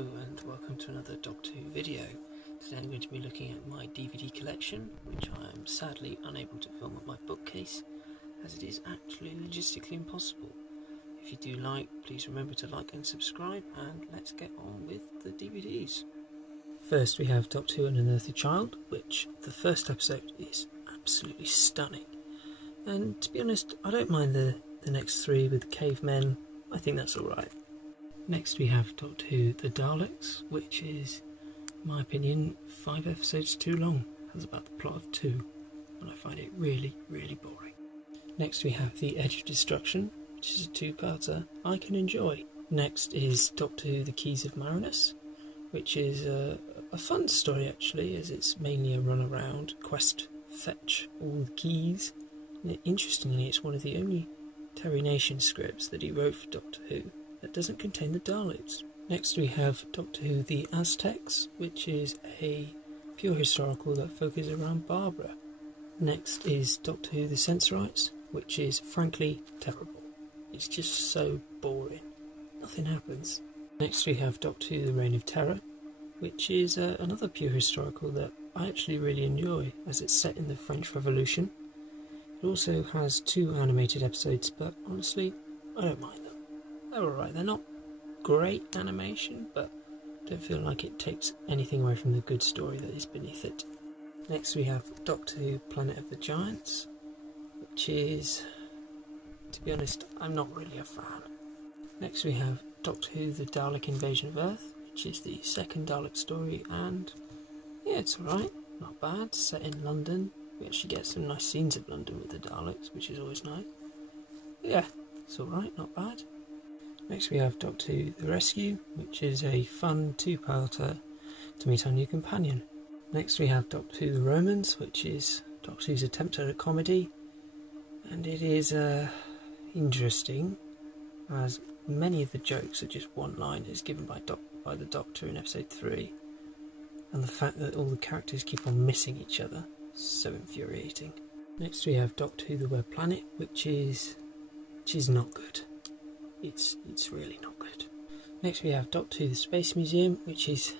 Hello and welcome to another Doctor Who video. Today I'm going to be looking at my DVD collection, which I am sadly unable to film at my bookcase, as it is actually logistically impossible. If you do like, please remember to like and subscribe, and let's get on with the DVDs. First we have Doctor Who and An Unearthly Child, which the first episode is absolutely stunning. And to be honest, I don't mind the next three with the cavemen. I think that's alright. Next we have Doctor Who The Daleks, which is, in my opinion, 5 episodes too long. It has about the plot of 2, and I find it really, really boring. Next we have The Edge of Destruction, which is a 2-parter I can enjoy. Next is Doctor Who The Keys of Marinus, which is a fun story actually, as it's mainly a run around, quest, fetch all the keys. And interestingly, it's one of the only Terry Nation scripts that he wrote for Doctor Who that doesn't contain the Daleks. Next we have Doctor Who The Aztecs, which is a pure historical that focuses around Barbara. Next is Doctor Who The Sensorites, which is frankly terrible. It's just so boring. Nothing happens. Next we have Doctor Who The Reign of Terror, which is another pure historical that I actually really enjoy, as it's set in the French Revolution. It also has 2 animated episodes, but honestly, I don't mind them. They're alright, they're not great animation, but I don't feel like it takes anything away from the good story that is beneath it. Next we have Doctor Who Planet of the Giants, which is, to be honest, I'm not really a fan. Next we have Doctor Who The Dalek Invasion of Earth, which is the second Dalek story, and yeah, it's alright, not bad, set in London. We actually get some nice scenes of London with the Daleks, which is always nice. Yeah, it's alright, not bad. Next we have Doctor Who The Rescue, which is a fun 2-parter to meet our new companion. Next we have Doctor Who The Romans, which is Doctor Who's attempt at a comedy, and it is interesting, as many of the jokes are just one-liners given by the Doctor in episode 3, and the fact that all the characters keep on missing each other, so infuriating. Next we have Doctor Who The Web Planet, which is not good. It's really not good. Next we have Doctor Who The Space Museum, which is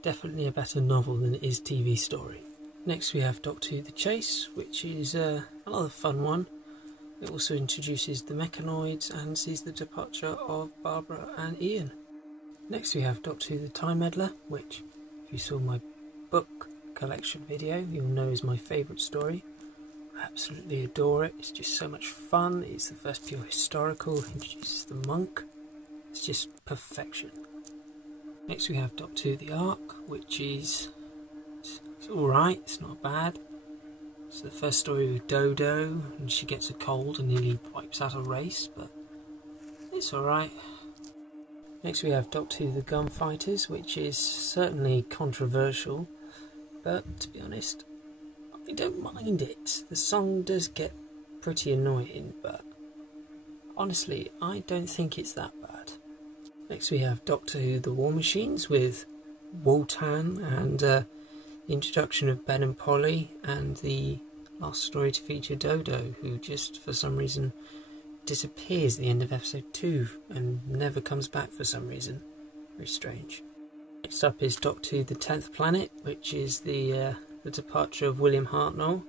definitely a better novel than it is TV story. Next we have Doctor Who The Chase, which is another fun one. It also introduces the mechanoids and sees the departure of Barbara and Ian. Next we have Doctor Who The Time Meddler, which, if you saw my book collection video, you'll know is my favourite story. I absolutely adore it. It's just so much fun. It's the first pure historical, introduces the monk. It's just perfection. Next we have Doctor Who The Ark, which is it's alright, it's not bad. It's the first story with Dodo, and she gets a cold and nearly wipes out a race, but it's alright. Next we have Doctor Who The Gunfighters, which is certainly controversial, but to be honest, I don't mind it. The song does get pretty annoying, but honestly, I don't think it's that bad. Next we have Doctor Who The War Machines with Wotan and the introduction of Ben and Polly, and the last story to feature Dodo, who just for some reason disappears at the end of episode 2 and never comes back for some reason. Very strange. Next up is Doctor Who The 10th Planet, which is the departure of William Hartnell,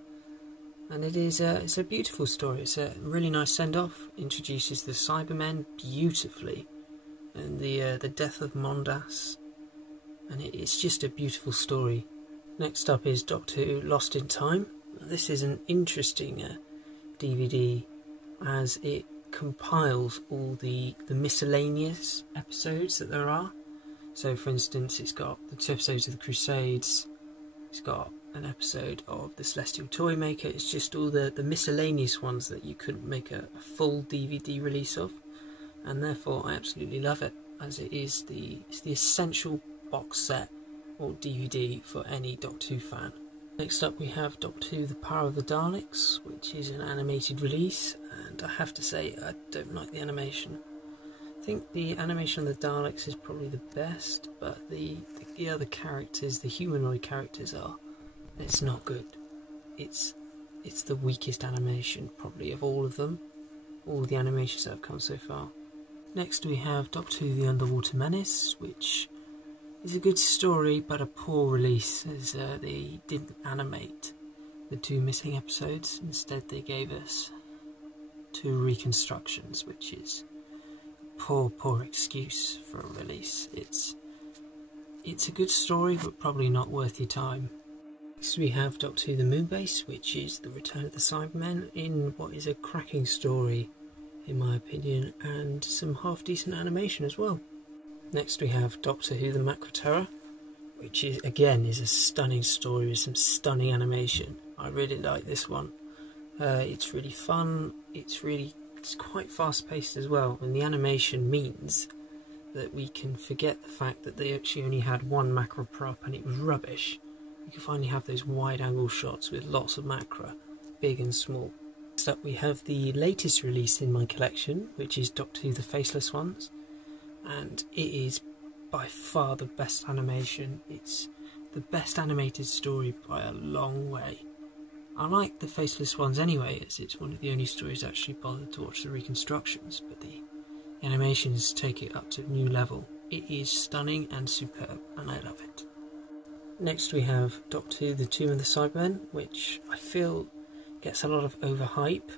and it's a beautiful story. It's a really nice send-off, introduces the Cybermen beautifully, and the death of Mondas, and it's just a beautiful story. Next up is Doctor Who Lost in Time. This is an interesting DVD, as it compiles all the miscellaneous episodes that there are. So for instance, it's got the 2 episodes of the Crusades, it's got an episode of The Celestial Toymaker. It's just all the miscellaneous ones that you couldn't make a full DVD release of, and therefore I absolutely love it, as it's the essential box set or DVD for any Doctor Who fan. Next up we have Doctor Who The Power of the Daleks, which is an animated release, and I have to say I don't like the animation. I think the animation of the Daleks is probably the best, but the other characters, the humanoid characters, it's not good. It's the weakest animation probably of all of them, all the animations that have come so far. Next we have Doctor Who The Underwater Menace, which It's a good story, but a poor release, as they didn't animate the 2 missing episodes. Instead, they gave us 2 reconstructions, which is a poor excuse for a release. It's a good story, but probably not worth your time. Next we have Doctor Who the Moonbase, which is the return of the Cybermen in what is a cracking story, in my opinion, and some half-decent animation as well. Next we have Doctor Who the Macra Terror, which is a stunning story with some stunning animation. I really like this one. It's really fun, it's quite fast-paced as well, and the animation means that we can forget the fact that they actually only had 1 macra prop and it was rubbish. You can finally have those wide-angle shots with lots of macra, big and small. Next up we have the latest release in my collection, which is Doctor Who the Faceless Ones, and it is by far the best animation. It's the best animated story by a long way. I like the Faceless Ones anyway, as it's one of the only stories I actually bothered to watch the reconstructions, but the animations take it up to a new level. It is stunning and superb, and I love it. Next we have Doctor Who the Tomb of the Cybermen, which I feel gets a lot of overhype.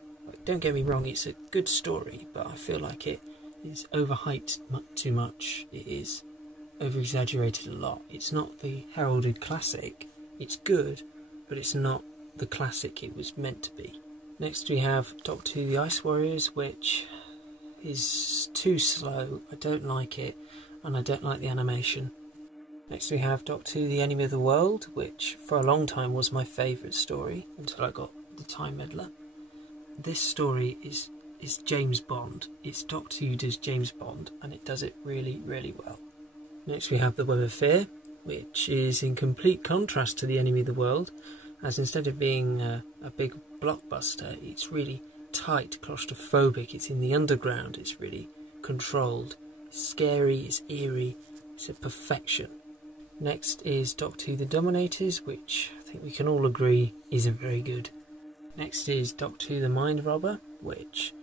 Don't get me wrong, it's a good story, but I feel like it is overhyped too much. It is over-exaggerated a lot. It's not the heralded classic. It's good, but it's not the classic it was meant to be. Next we have Doctor Who the Ice Warriors, which is too slow. I don't like it, and I don't like the animation. Next we have Doctor Who the Enemy of the World, which for a long time was my favourite story until I got the Time Meddler. This story is James Bond. It's Doctor Who does James Bond, and it does it really, really well. Next we have The Web of Fear, which is in complete contrast to the Enemy of the World, as instead of being a big blockbuster, it's really tight, claustrophobic, it's in the underground, it's really controlled, it's scary, it's eerie, it's a perfection. Next is Doctor Who the Dominators, which I think we can all agree isn't very good. Next is Doctor Who the Mind Robber, which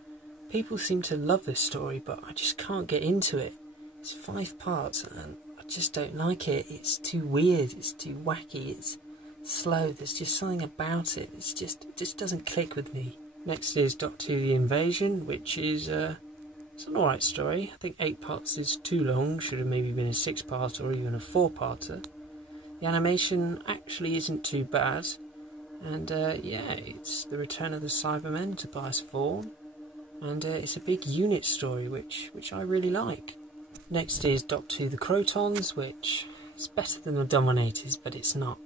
people seem to love this story, but I just can't get into it. It's 5 parts and I just don't like it. It's too weird, it's too wacky, it's slow, there's just something about it. It just doesn't click with me. Next is Doctor Who the Invasion, which is it's an alright story. I think 8 parts is too long, should have maybe been a 6-part or even a 4-parter. The animation actually isn't too bad, and it's the return of the Cybermen to Bias 4, and it's a big unit story which I really like. Next is Doctor Who the Crotons, which is better than the Dominators, but it's not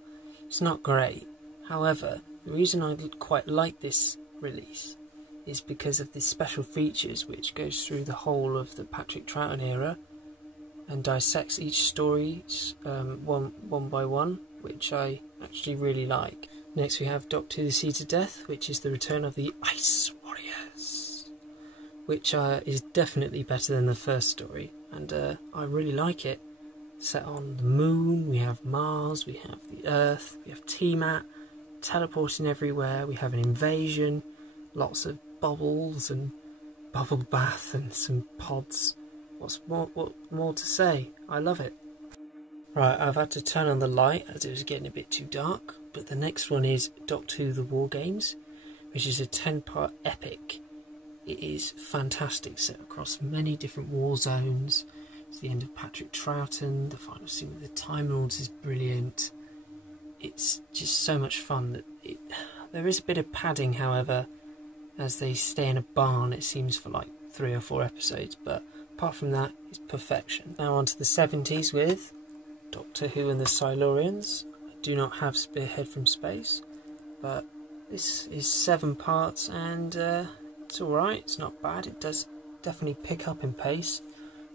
great. However, the reason I quite like this release is because of the special features which goes through the whole of the Patrick Troughton era and dissects each story one by one, which I actually really like. Next we have Doctor Who the Seeds of Death, which is the return of the Ice Warriors, which is definitely better than the first story, and I really like it. Set on the moon, we have Mars, we have the Earth, we have Tiamat teleporting everywhere, we have an invasion, lots of bubbles and bubble bath and some pods. What more to say? I love it. Right, I've had to turn on the light as it was getting a bit too dark, but the next one is Doctor Who the War Games, which is a 10-part epic. It is fantastic, set across many different war zones. It's the end of Patrick Troughton, the final scene with the Time Lords is brilliant. It's just so much fun. That there is a bit of padding, however, as they stay in a barn, it seems, for like 3 or 4 episodes, but apart from that, it's perfection. Now on to the 70s with Doctor Who and the Silurians. I do not have Spearhead from Space, but this is 7 parts and it's alright, it's not bad. It does definitely pick up in pace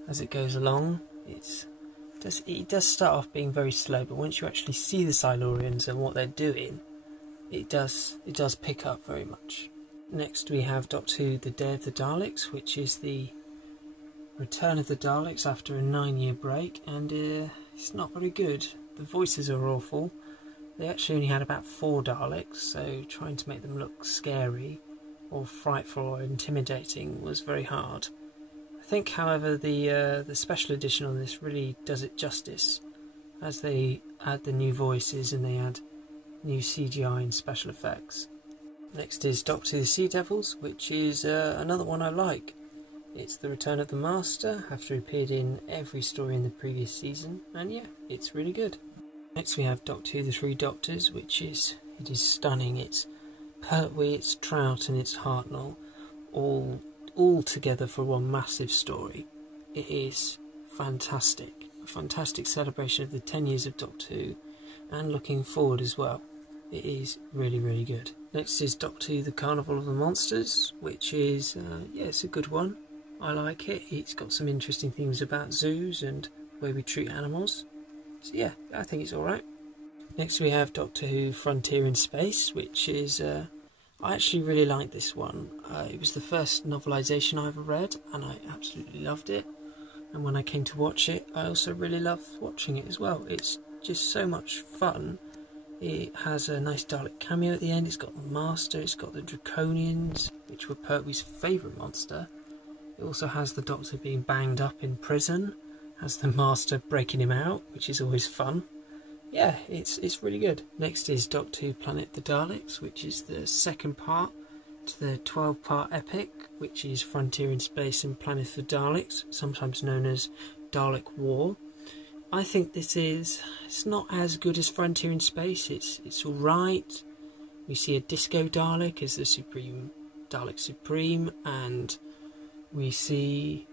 as it goes along. It does start off being very slow, but once you actually see the Silurians and what they're doing, it does pick up very much. Next we have Doctor Who the Day of the Daleks, which is the return of the Daleks after a 9-year break, and it's not very good. The voices are awful. They actually only had about 4 Daleks, so trying to make them look scary or frightful or intimidating was very hard. I think, however, the special edition on this really does it justice. as they add the new voices and they add new CGI and special effects. Next is Doctor Who the Sea Devils, which is another one I like. It's the return of the Master after he appeared in every story in the previous season, and yeah, it's really good. Next we have Doctor Who the Three Doctors, which is stunning. It's Pertwee, it's Trout and it's Hartnell all together for one massive story. It is fantastic. A fantastic celebration of the 10 years of Doctor Who, and looking forward as well. It is really, really good. Next is Doctor Who the Carnival of the Monsters, which is, yeah, it's a good one. I like it. It's got some interesting themes about zoos and the way we treat animals. So yeah, I think it's alright. Next we have Doctor Who Frontier in Space, which is, I actually really like this one. It was the first novelisation I ever read, and I absolutely loved it. And when I came to watch it, I also really loved watching it as well. It's just so much fun. It has a nice Dalek cameo at the end. It's got the Master, it's got the Draconians, which were Pertwee's favourite monster. It also has the Doctor being banged up in prison, has the Master breaking him out, which is always fun. Yeah, it's really good. Next is Doctor Who Planet of the Daleks, which is the second part to the 12-part epic, which is Frontier in Space and Planet of the Daleks, sometimes known as Dalek War. I think it's not as good as Frontier in Space. It's alright. We see a Disco Dalek as the Supreme Dalek Supreme, and we see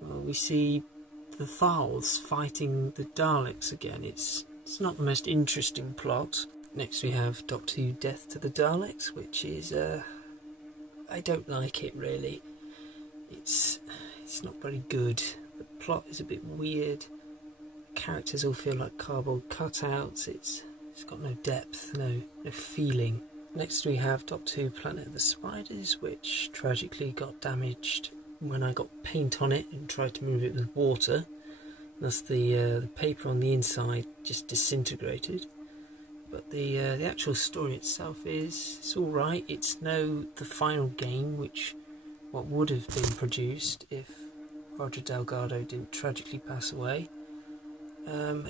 the Thals fighting the Daleks again. It's not the most interesting plot. Next we have Doctor Who Death to the Daleks, which is I don't like it really. It's not very good. The plot is a bit weird. Characters all feel like cardboard cutouts. It's got no depth, no feeling. Next we have Doctor Who Planet of the Spiders, which tragically got damaged when I got paint on it and tried to move it with water. Thus the paper on the inside just disintegrated. But the actual story itself it's all right. It's the final game, what would have been produced if Roger Delgado didn't tragically pass away.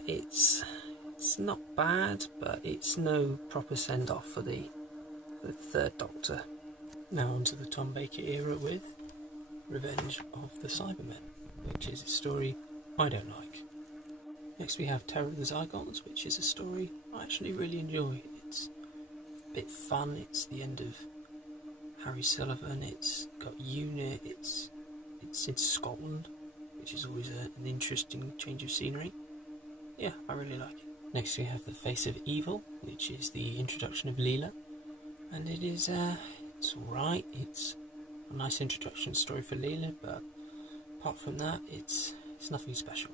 It's not bad, but it's no proper send-off for the third Doctor. Now onto the Tom Baker era with Revenge of the Cybermen, which is a story I don't like. Next we have Terror of the Zygons, which is a story I actually really enjoy. It's a bit fun. It's the end of Harry Sullivan. It's got UNIT. It's in Scotland, which is always an interesting change of scenery. Yeah, I really like it. Next we have The Face of Evil, which is the introduction of Leela, and it's alright. It's a nice introduction story for Leela, but apart from that, it's nothing special.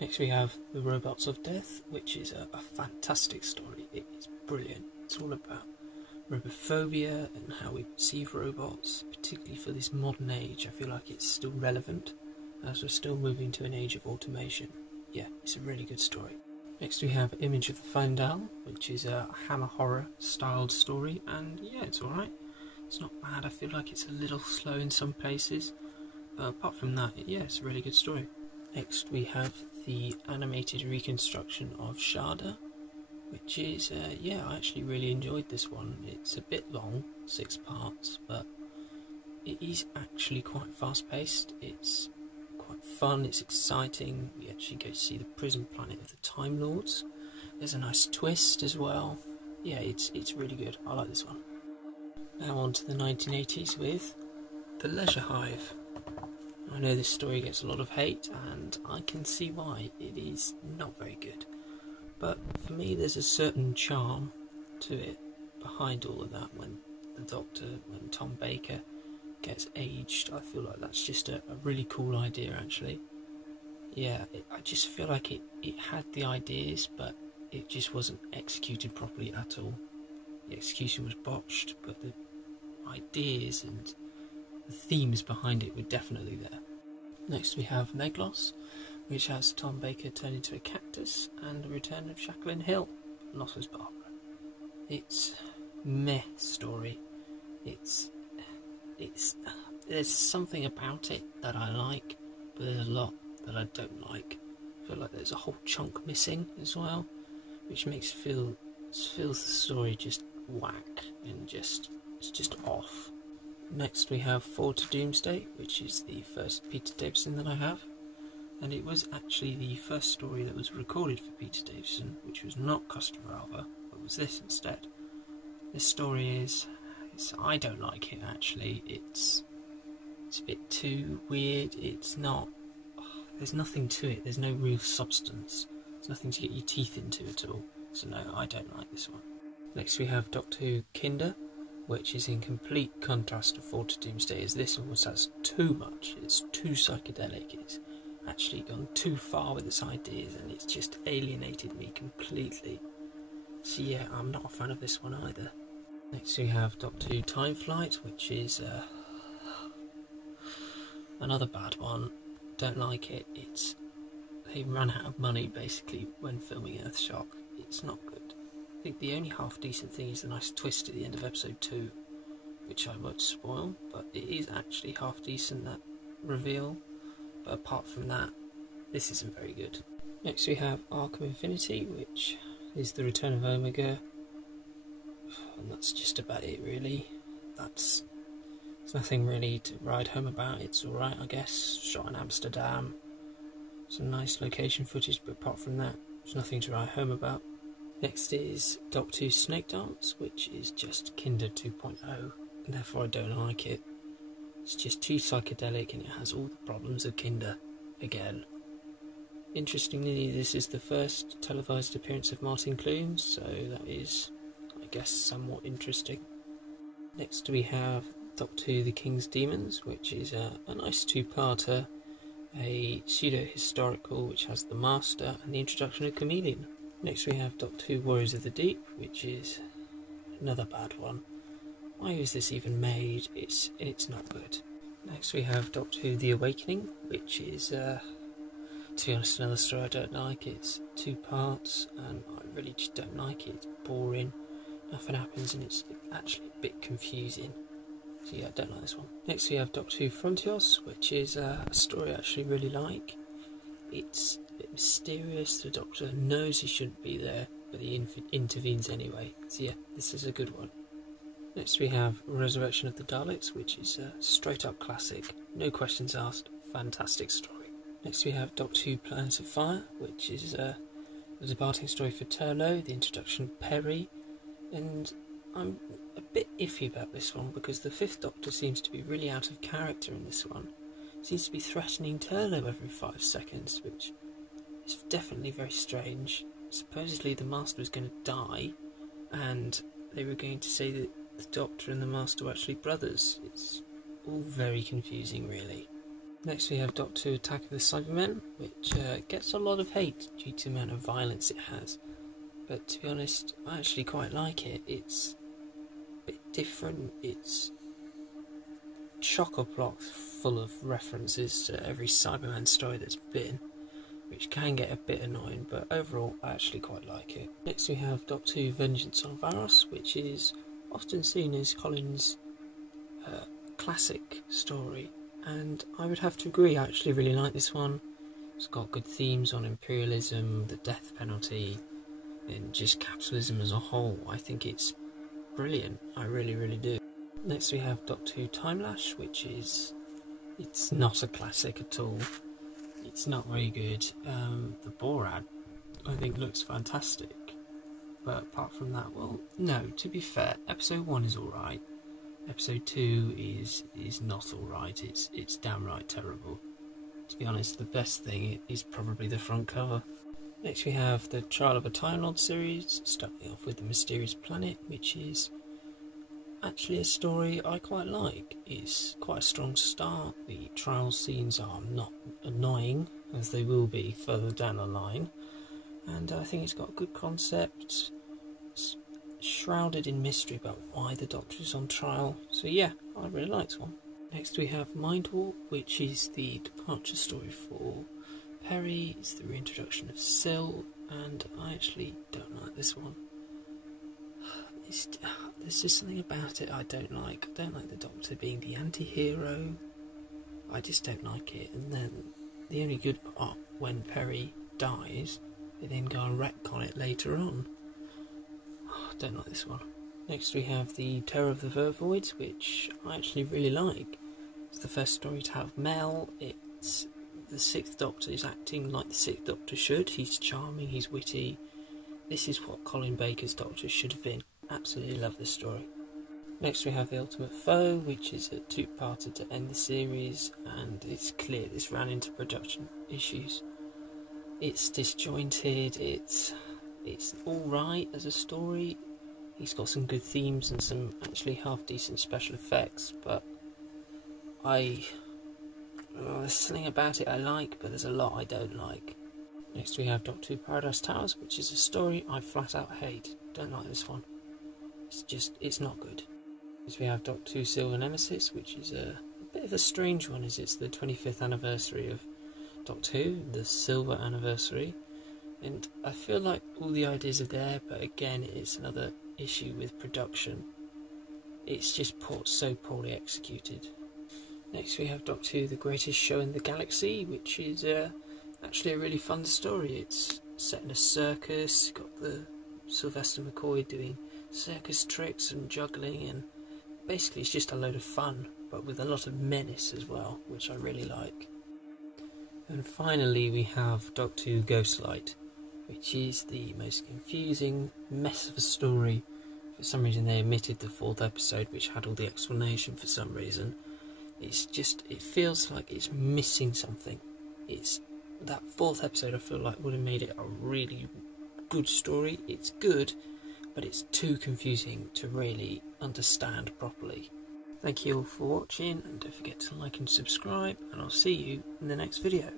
Next we have The Robots of Death, which is a fantastic story. It is brilliant. It's all about robophobia and how we perceive robots, particularly for this modern age. I feel like it's still relevant as we're still moving to an age of automation. Yeah, it's a really good story. Next we have Image of the Fandal, which is a Hammer horror styled story, and yeah, it's alright. It's not bad. I feel like it's a little slow in some places, but apart from that, yeah, it's a really good story. Next we have the animated reconstruction of Shada, which is, yeah, I actually really enjoyed this one. It's a bit long, 6 parts, but it is actually quite fast paced. It's quite fun, it's exciting. We actually go to see the prison planet of the Time Lords. There's a nice twist as well. Yeah, it's really good. I like this one. Now on to the 1980s with The Leisure Hive. I know this story gets a lot of hate, and I can see why. It is not very good. But for me, there's a certain charm to it behind all of that. When the Doctor, when Tom Baker gets aged, I feel like that's just a really cool idea, actually. Yeah, I just feel like it had the ideas, but it just wasn't executed properly at all. The execution was botched, but the ideas and the themes behind it were definitely there. Next we have Meglos, which has Tom Baker turn into a cactus, and the return of Jacqueline Hill, Losses Barbara. It's meh story. There's something about it that I like, but there's a lot that I don't like. I feel like there's a whole chunk missing as well, which makes feels the story just whack and it's just off. Next we have Forward to Doomsday, which is the first Peter Davison that I have, and it was actually the first story that was recorded for Peter Davison, which was not Costa Brava, but was this instead. This story I don't like it actually. It's a bit too weird. There's nothing to it. There's no real substance. There's nothing to get your teeth into at all. So no, I don't like this one. Next we have Doctor Who Kinder, which is in complete contrast to Forward to Doomsday, as this almost has too much. It's too psychedelic. It's actually gone too far with its ideas, and it's just alienated me completely. So yeah, I'm not a fan of this one either. Next we have Doctor Who Time Flight, which is another bad one. Don't like it. They ran out of money basically when filming Earthshock. It's not good. I think the only half decent thing is the nice twist at the end of episode 2, which I won't spoil, but it is actually half decent, that reveal. But apart from that, this isn't very good. Next we have Arkham Infinity, which is the return of Omega, and that's just about it really. There's nothing really to ride home about. It's alright, I guess. Shot in Amsterdam. Some nice location footage, but apart from that, there's nothing to write home about. Next is Doctor Who Snake Dance, which is just Kinder 2.0, and therefore I don't like it. It's just too psychedelic and it has all the problems of Kinder again. Interestingly, this is the first televised appearance of Martin Clunes, so that is, I guess, somewhat interesting. Next we have Doctor Who The King's Demons, which is a nice two-parter, a pseudo-historical which has the Master and the introduction of Chameleon. Next we have Doctor Who Warriors of the Deep, which is another bad one. Why was this even made? It's not good. Next we have Doctor Who The Awakening, which is, to be honest, another story I don't like. It's 2 parts and I really just don't like it. It's boring, nothing happens, and it's actually a bit confusing. So yeah, I don't like this one. Next we have Doctor Who Frontios, which is a story I actually really like. It's a bit mysterious. The Doctor knows he shouldn't be there, but he intervenes anyway. So yeah, this is a good one. Next we have Resurrection of the Daleks, which is a straight up classic, no questions asked, fantastic story. Next we have Doctor Who Planets of Fire, which is the departing story for Turlough, the introduction of Perry, and I'm a bit iffy about this one because the 5th Doctor seems to be really out of character in this one. Seems to be threatening Turlough every 5 seconds, which is definitely very strange. Supposedly the Master was going to die, and they were going to say that the Doctor and the Master were actually brothers. It's all very confusing, really. Next we have Doctor Who Attack of the Cybermen, which gets a lot of hate due to the amount of violence it has. But to be honest, I actually quite like it. It's a bit different. It's chock-a-block full of references to every Cyberman story that's been, which can get a bit annoying, but overall I actually quite like it. Next we have Doctor Who Vengeance on Varos, which is often seen as Colin's classic story, and I would have to agree, I actually really like this one. It's got good themes on imperialism, the death penalty, and just capitalism as a whole. I think it's brilliant, I really, really do. Next we have Doctor Who Timelash, which is, it's not a classic at all. It's not very good. The Borat, I think, looks fantastic. But apart from that, well, no, to be fair, episode 1 is alright. Episode 2 is not alright. It's downright terrible. To be honest, the best thing is probably the front cover. Next we have the Trial of a Time Lord series, starting off with The Mysterious Planet, which is actually a story I quite like. It's quite a strong start. The trial scenes are not annoying, as they will be further down the line, and I think it's got a good concept. It's shrouded in mystery about why the Doctor is on trial, so yeah, I really like this one. Next we have Mind Warp, which is the departure story for Perry. It's the reintroduction of Syl, and I actually don't like this one. There's just something about it I don't like. I don't like the Doctor being the anti-hero. I just don't like it. And then the only good part, when Perry dies, they then go and retcon it later on. Oh, I don't like this one. Next we have the Terror of the Vervoids, which I actually really like. It's the first story to have Mel. It's the Sixth Doctor is acting like the Sixth Doctor should. He's charming, he's witty. This is what Colin Baker's Doctor should have been. Absolutely love this story. Next we have The Ultimate Foe, which is a two-parter to end the series, and it's clear this ran into production issues. It's disjointed, it's alright as a story. He's got some good themes and some actually half-decent special effects, but there's something about it I like, but there's a lot I don't like. Next we have Doctor Who Paradise Towers, which is a story I flat out hate. Don't like this one. It's not good. Next we have Doctor Who Silver Nemesis, which is a bit of a strange one, as it's the 25th anniversary of Doctor Who, the Silver anniversary. And I feel like all the ideas are there, but again, it's another issue with production. It's just so poorly executed. Next we have Doctor Who The Greatest Show in the Galaxy, which is actually a really fun story. It's set in a circus, got the Sylvester McCoy doing circus tricks and juggling, and basically it's just a load of fun, but with a lot of menace as well, which I really like. And finally we have Doctor Who Ghostlight, which is the most confusing mess of a story. For some reason they omitted the 4th episode, which had all the explanation for some reason. It feels like it's missing something. That 4th episode I feel like would have made it a really good story. It's good, but it's too confusing to really understand properly. Thank you all for watching, and don't forget to like and subscribe, and I'll see you in the next video.